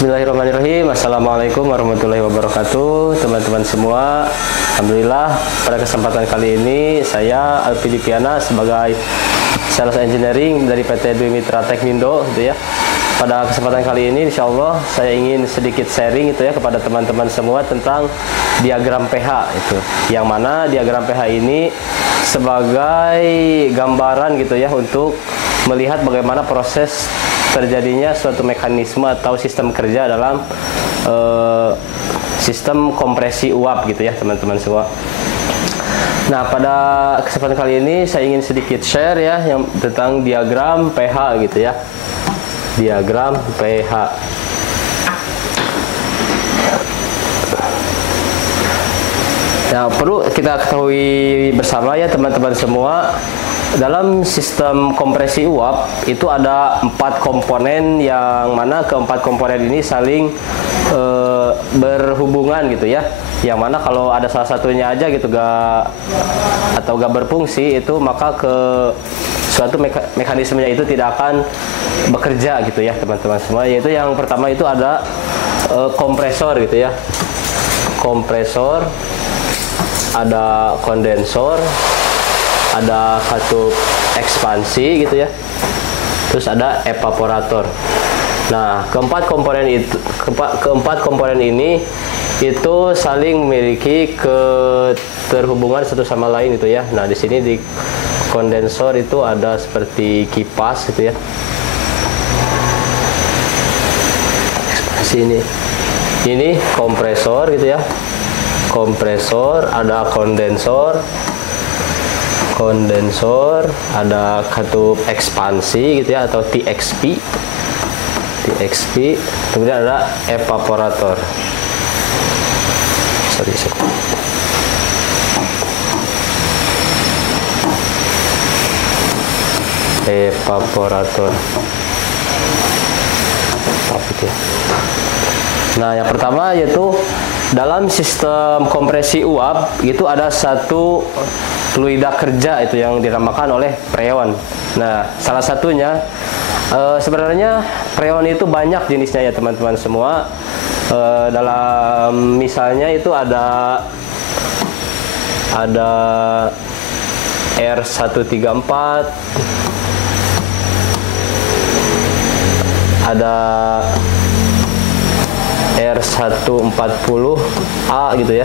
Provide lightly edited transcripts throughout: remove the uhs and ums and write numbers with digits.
Bismillahirrahmanirrahim. Assalamualaikum warahmatullahi wabarakatuh, teman-teman semua. Alhamdulillah, pada kesempatan kali ini saya Alpi Dipiana sebagai Sales Engineering dari PT Dwi Mitra Tekmindo gitu ya. Pada kesempatan kali ini insya Allah saya ingin sedikit sharing gitu ya kepada teman-teman semua tentang diagram pH itu. Yang mana diagram pH ini sebagai gambaran gitu ya untuk melihat bagaimana proses terjadinya suatu mekanisme atau sistem kerja dalam sistem kompresi uap gitu ya teman-teman semua. Nah, pada kesempatan kali ini saya ingin sedikit share ya yang tentang diagram pH gitu ya. Diagram pH. Nah, perlu kita ketahui bersama ya teman-teman semua, dalam sistem kompresi uap itu ada 4 komponen yang mana keempat komponen ini saling berhubungan gitu ya. Yang mana kalau ada salah satunya aja gitu gak berfungsi itu maka ke suatu mekanismenya itu tidak akan bekerja gitu ya teman-teman semua. Yaitu yang pertama itu ada kompresor gitu ya. Kompresor, ada kondensor, ada katup ekspansi gitu ya, terus ada evaporator. Nah, keempat komponen ini itu saling memiliki keterhubungan satu sama lain gitu ya. Nah, di sini di kondensor itu ada seperti kipas gitu ya. Ekspansi ini kompresor gitu ya. Kompresor, ada kondensor, ada katup ekspansi gitu ya atau TXP, kemudian ada evaporator. Evaporator. Nah, yang pertama yaitu dalam sistem kompresi uap itu ada satu fluida kerja itu yang dinamakan oleh freon. Nah, salah satunya sebenarnya freon itu banyak jenisnya ya teman-teman semua. Dalam misalnya itu ada R134, ada R140A gitu ya,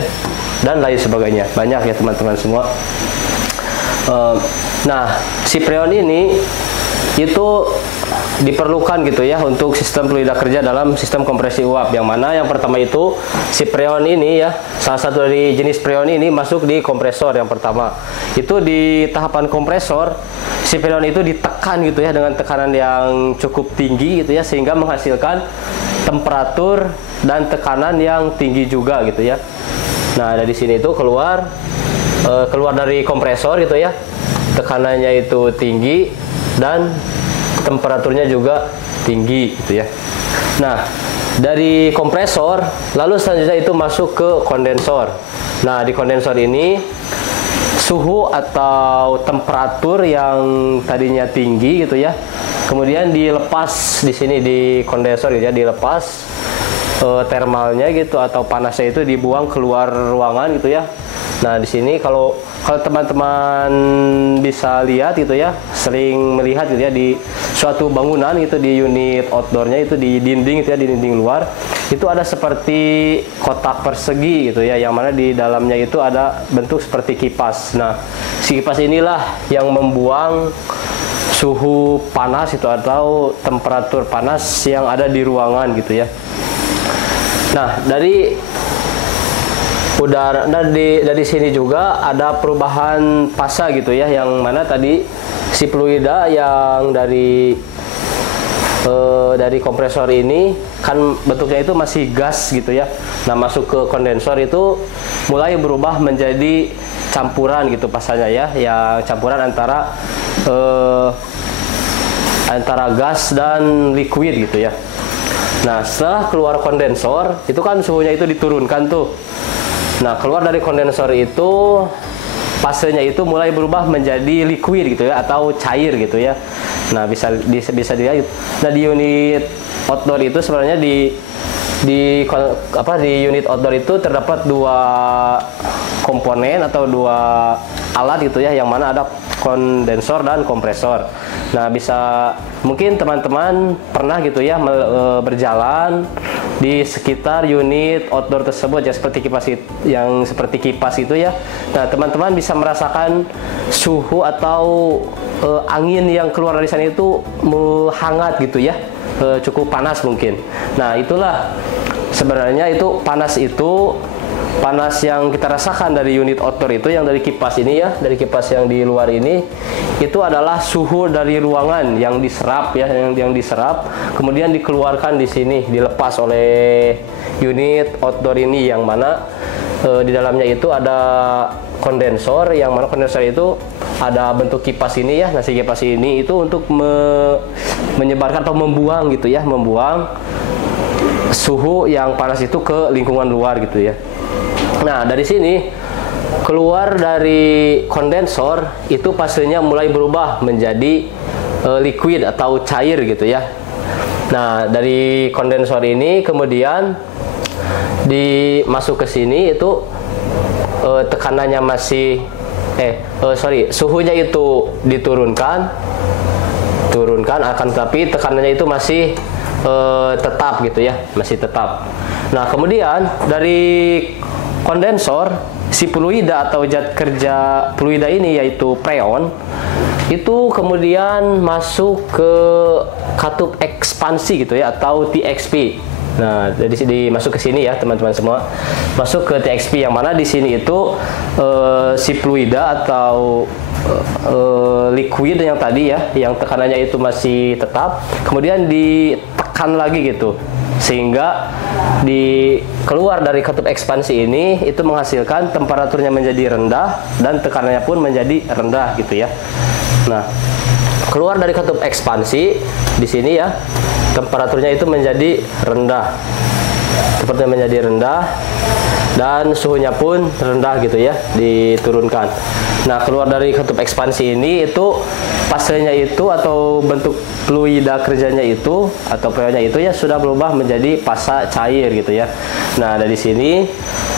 dan lain sebagainya. Banyak ya teman-teman semua. Nah, si freon ini itu diperlukan gitu ya untuk sistem fluida kerja dalam sistem kompresi uap. Yang mana yang pertama itu si freon ini ya, salah satu dari jenis freon ini masuk di kompresor yang pertama. Itu di tahapan kompresor si freon itu ditekan gitu ya dengan tekanan yang cukup tinggi gitu ya, sehingga menghasilkan temperatur dan tekanan yang tinggi juga gitu ya. Nah, dari sini itu keluar dari kompresor gitu ya, tekanannya itu tinggi dan temperaturnya juga tinggi gitu ya. Nah, dari kompresor lalu selanjutnya itu masuk ke kondensor. Nah, di kondensor ini suhu atau temperatur yang tadinya tinggi gitu ya, kemudian dilepas di sini di kondensor gitu ya, dilepas termalnya gitu atau panasnya itu dibuang keluar ruangan gitu ya. Nah, di sini kalau teman-teman bisa lihat gitu ya, sering melihat gitu ya di suatu bangunan gitu, di unit outdoornya itu di dinding gitu ya, di dinding luar itu ada seperti kotak persegi gitu ya, yang mana di dalamnya itu ada bentuk seperti kipas. Nah, si kipas inilah yang membuang suhu panas itu atau temperatur panas yang ada di ruangan gitu ya. Nah, dari udara, dari sini juga ada perubahan fasa gitu ya, yang mana tadi si fluida yang dari kompresor ini kan bentuknya itu masih gas gitu ya. Nah, masuk ke kondensor itu mulai berubah menjadi campuran gitu fasanya ya, yang campuran antara gas dan liquid gitu ya. Nah, setelah keluar kondensor itu kan suhunya itu diturunkan tuh. Nah, keluar dari kondensor itu fasenya itu mulai berubah menjadi liquid gitu ya, atau cair gitu ya. Nah, bisa dilihat. Nah, di unit outdoor itu sebenarnya di di unit outdoor itu terdapat dua komponen atau dua alat gitu ya, yang mana ada kondensor dan kompresor. Nah, mungkin teman-teman pernah gitu ya berjalan di sekitar unit outdoor tersebut ya, seperti kipas itu ya. Nah, teman-teman bisa merasakan suhu atau angin yang keluar dari sana itu hangat gitu ya, cukup panas mungkin. Nah, itulah sebenarnya itu panas yang kita rasakan dari unit outdoor itu, yang dari kipas ini ya, dari kipas yang di luar ini, itu adalah suhu dari ruangan yang diserap ya, yang diserap kemudian dikeluarkan di sini, dilepas oleh unit outdoor ini, yang mana di dalamnya itu ada kondensor, yang mana kondensor itu ada bentuk kipas ini ya. Nah, si kipas ini itu untuk menyebarkan atau membuang gitu ya, membuang suhu yang panas itu ke lingkungan luar gitu ya. Nah, dari sini keluar dari kondensor itu pastinya mulai berubah menjadi liquid atau cair gitu ya. Nah, dari kondensor ini kemudian dimasuk ke sini itu tekanannya masih suhunya itu diturunkan akan tetapi tekanannya itu masih tetap gitu ya, masih tetap. Nah, kemudian dari kondensor, si fluida atau zat kerja fluida ini yaitu freon itu kemudian masuk ke katup ekspansi gitu ya, atau TXP. Nah, jadi masuk ke sini ya teman-teman semua, masuk ke TXP, yang mana di sini itu si fluida atau liquid yang tadi ya, yang tekanannya itu masih tetap, kemudian ditekan lagi gitu, sehingga keluar dari katup ekspansi ini itu menghasilkan temperaturnya menjadi rendah dan tekanannya pun menjadi rendah gitu ya. Nah, keluar dari katup ekspansi di sini ya, temperaturnya itu menjadi rendah, dan suhunya pun rendah gitu ya, diturunkan. Nah, keluar dari katup ekspansi ini itu fasenya itu atau bentuk fluida kerjanya itu atau freonnya itu ya sudah berubah menjadi fasa cair gitu ya. Nah, dari sini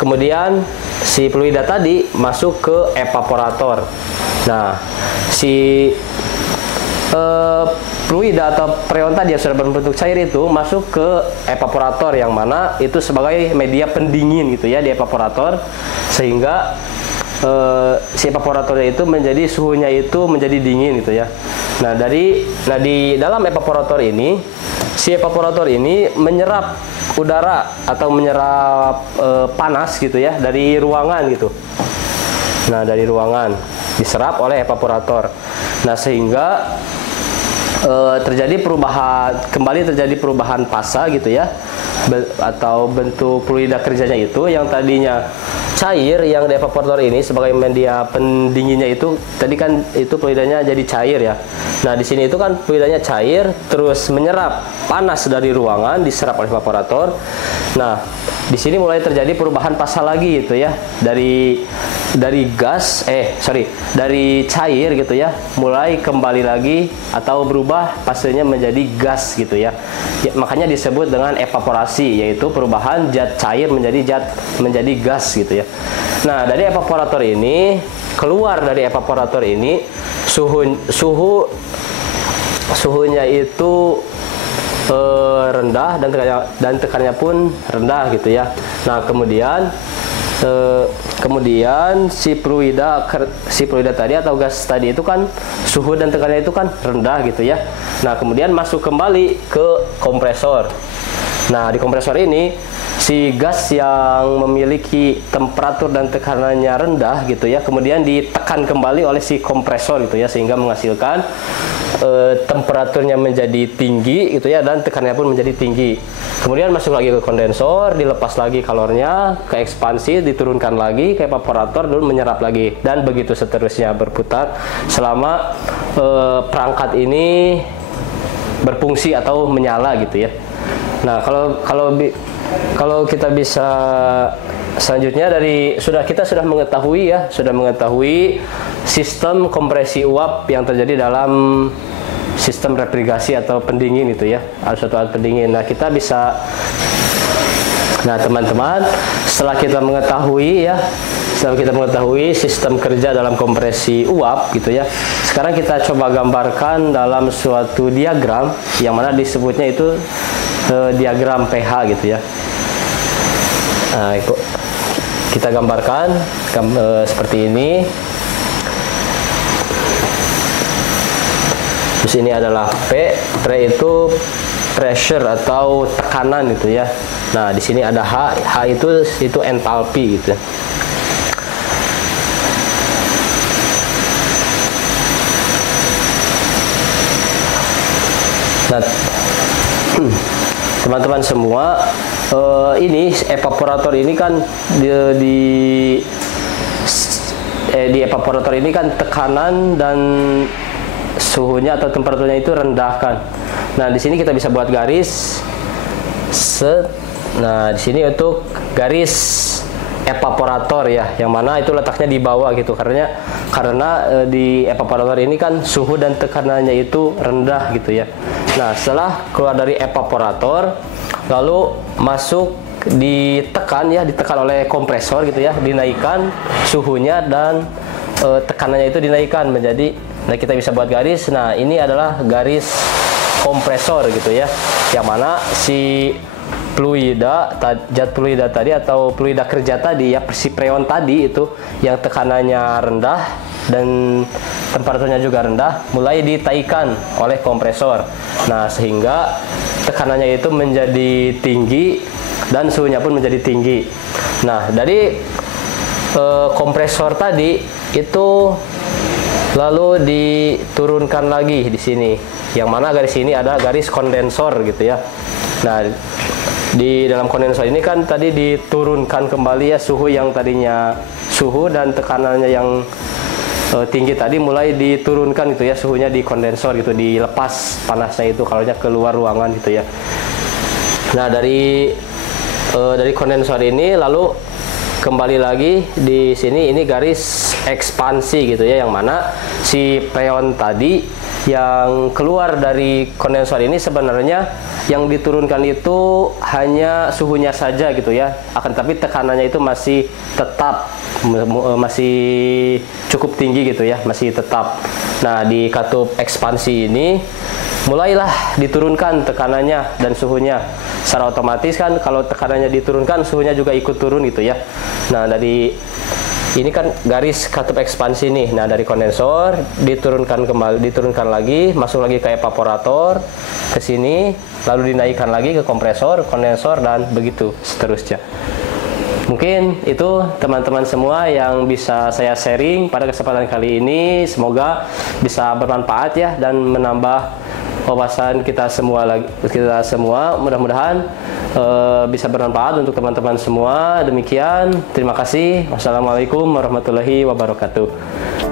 kemudian si fluida tadi masuk ke evaporator. Nah, si fluida atau freon tadi yang sudah berbentuk cair itu masuk ke evaporator, yang mana itu sebagai media pendingin gitu ya di evaporator, sehingga si evaporatornya itu menjadi suhunya itu menjadi dingin gitu ya. Nah, di dalam evaporator ini, si evaporator ini menyerap udara atau menyerap panas gitu ya dari ruangan gitu. Nah, dari ruangan diserap oleh evaporator. Nah, sehingga kembali terjadi perubahan fasa gitu ya, atau bentuk fluida kerjanya itu, yang tadinya cair yang di evaporator ini sebagai media pendinginnya itu tadi kan itu fluidanya jadi cair ya. Nah, di sini itu kan fluidanya cair terus menyerap panas dari ruangan, diserap oleh evaporator. Nah, di sini mulai terjadi perubahan fasa lagi gitu ya, dari cair gitu ya, mulai kembali lagi atau berubah fasenya menjadi gas gitu ya. Makanya disebut dengan evaporasi, yaitu perubahan zat cair menjadi gas gitu ya. Nah, dari evaporator ini, keluar dari evaporator ini suhunya itu rendah dan tekanannya pun rendah gitu ya. Nah, kemudian si fluida tadi atau gas tadi itu kan suhu dan tekanannya itu kan rendah gitu ya. Nah, kemudian masuk kembali ke kompresor. Nah, di kompresor ini si gas yang memiliki temperatur dan tekanannya rendah gitu ya, kemudian ditekan kembali oleh si kompresor gitu ya, sehingga menghasilkan temperaturnya menjadi tinggi gitu ya, dan tekanannya pun menjadi tinggi. Kemudian masuk lagi ke kondensor, dilepas lagi kalornya ke ekspansi, diturunkan lagi ke evaporator, lalu menyerap lagi, dan begitu seterusnya berputar selama perangkat ini berfungsi atau menyala gitu ya. Nah, kalau kita bisa selanjutnya kita sudah mengetahui sistem kompresi uap yang terjadi dalam sistem refrigerasi atau pendingin itu ya, suatu alat pendingin. Nah, kita bisa Nah, teman-teman, setelah kita mengetahui sistem kerja dalam kompresi uap gitu ya. Sekarang kita coba gambarkan dalam suatu diagram yang mana disebutnya itu diagram pH gitu ya. Nah, kita gambarkan seperti ini. Terus ini adalah P itu pressure atau tekanan gitu ya. Nah, di sini ada H itu entalpi gitu ya. Nah, teman-teman semua, ini evaporator ini kan di evaporator ini kan tekanan dan suhunya atau temperaturnya itu rendahkan. Nah, di sini kita bisa buat garis. Nah, di sini untuk garis evaporator ya, yang mana itu letaknya di bawah gitu, karena di evaporator ini kan suhu dan tekanannya itu rendah gitu ya. Nah, setelah keluar dari evaporator, lalu masuk ditekan oleh kompresor gitu ya, dinaikkan suhunya dan tekanannya itu dinaikkan menjadi. Nah, kita bisa buat garis. Nah, ini adalah garis kompresor gitu ya, yang mana si zat fluida tadi atau fluida kerja tadi ya, si freon tadi itu yang tekanannya rendah dan temperaturnya juga rendah mulai ditaikan oleh kompresor. Nah, sehingga tekanannya itu menjadi tinggi dan suhunya pun menjadi tinggi. Nah, dari kompresor tadi itu lalu diturunkan lagi di sini, yang mana garis ini ada garis kondensor gitu ya. Nah, di dalam kondensor ini kan tadi diturunkan kembali ya, suhu yang tadinya suhu dan tekanannya yang tinggi tadi mulai diturunkan gitu ya, suhunya di kondensor gitu, dilepas panasnya itu kalau keluar ruangan gitu ya. Nah, dari kondensor ini lalu kembali lagi di sini, ini garis ekspansi gitu ya, yang mana si freon tadi yang keluar dari kondensor ini sebenarnya yang diturunkan itu hanya suhunya saja gitu ya, akan tapi tekanannya itu masih tetap masih cukup tinggi gitu ya, masih tetap. Nah, di katup ekspansi ini mulailah diturunkan tekanannya dan suhunya. Secara otomatis kan kalau tekanannya diturunkan, suhunya juga ikut turun gitu ya. Nah, dari ini kan garis katup ekspansi nih. Nah, dari kondensor diturunkan lagi, masuk lagi ke evaporator, ke sini, lalu dinaikkan lagi ke kompresor, kondensor, dan begitu seterusnya. Mungkin itu teman-teman semua yang bisa saya sharing pada kesempatan kali ini. Semoga bisa bermanfaat ya, dan menambah wawasan kita semua. Mudah-mudahan bisa bermanfaat untuk teman-teman semua. Demikian, terima kasih. Wassalamualaikum warahmatullahi wabarakatuh.